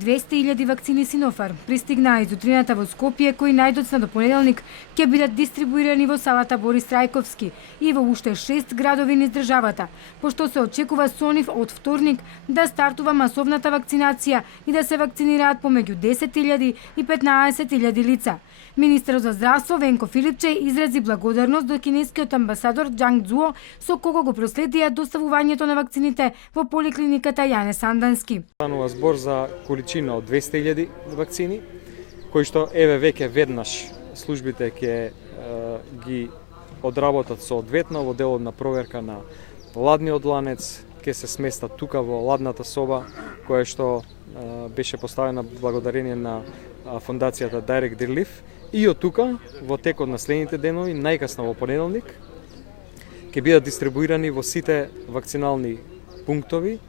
200.000 вакцини Синофарм пристигнаа из утрината во Скопје, кои најдоцна до понеделник ќе бидат дистрибуирани во салата Борис Трајковски и во уште 6 градови низ државата, пошто се очекува со нив од вторник да стартува масовната вакцинација и да се вакцинираат помеѓу 10.000 и 15.000 лица. Министерот за здравство Венко Филипче изрази благодарност до кинескиот амбасадор Џанг Цзуо, со кого го проследија доставувањето на вакцините во поликлиниката Јане Сандански. Станува збор за количина од 200.000 вакцини, кои што еве веќе веднаш службите ќе ги одработат соодветно во делот на проверка на ладниот ланец, ќе се сместат тука во ладната соба, која што беше поставена благодарение на фондацијата Direct Relief, и од тука во текот на следните денови, најкасно во понеделник, ќе бидат дистрибуирани во сите вакцинални пунктови,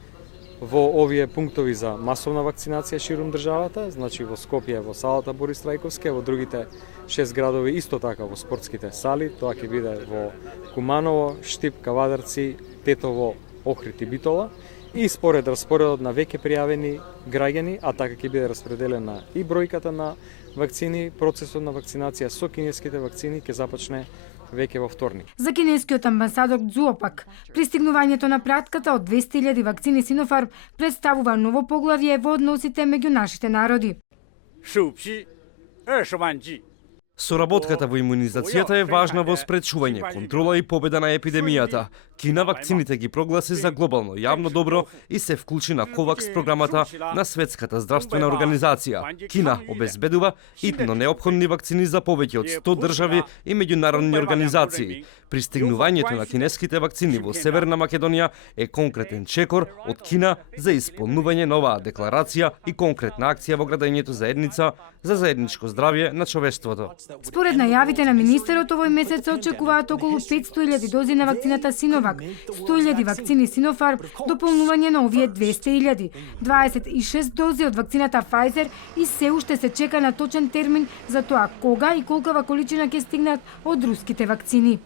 во овие пунктови за масовна вакцинација ширум државата, значи во Скопје во салата Борис Трајковски, во другите 6 градови исто така во спортските сали, тоа ќе биде во Куманово, Штип, Кавадарци, Тетово, Охрид и Битола, и според распоредот на веќе пријавени граѓани, а така ќе биде распределена и бројката на вакцини, процесот на вакцинација со кинеските вакцини ќе започне веќе во вторник. За кинескиот амбасадор Цзуо пак, пристигнувањето на пратката од 200.000 вакцини Синофарм представува ново поглавје во односите меѓу нашите народи. Соработката во имунизацијата е важна во спречување, контрола и победа на епидемијата. Кина вакцините ги прогласи за глобално јавно добро и се вклучи на КОВАКС програмата на Светската здравствена организација. Кина обезбедува итно неопходни вакцини за повеќе од 100 држави и меѓународни организации. Пристигнувањето на кинеските вакцини во Северна Македонија е конкретен чекор од Кина за исполнување на оваа декларација и конкретна акција во градењето заедница за заедничко здравје на човештвото. Според најавите на министерот, овој месец се очекуваат околу 500.000 дози на вакцината Синовак, 100.000 вакцини Синофарм, дополнување на овие 200.000, 26 дози од вакцината Pfizer и се уште се чека на точен термин за тоа кога и колкава количина ќе стигнат од руските вакцини.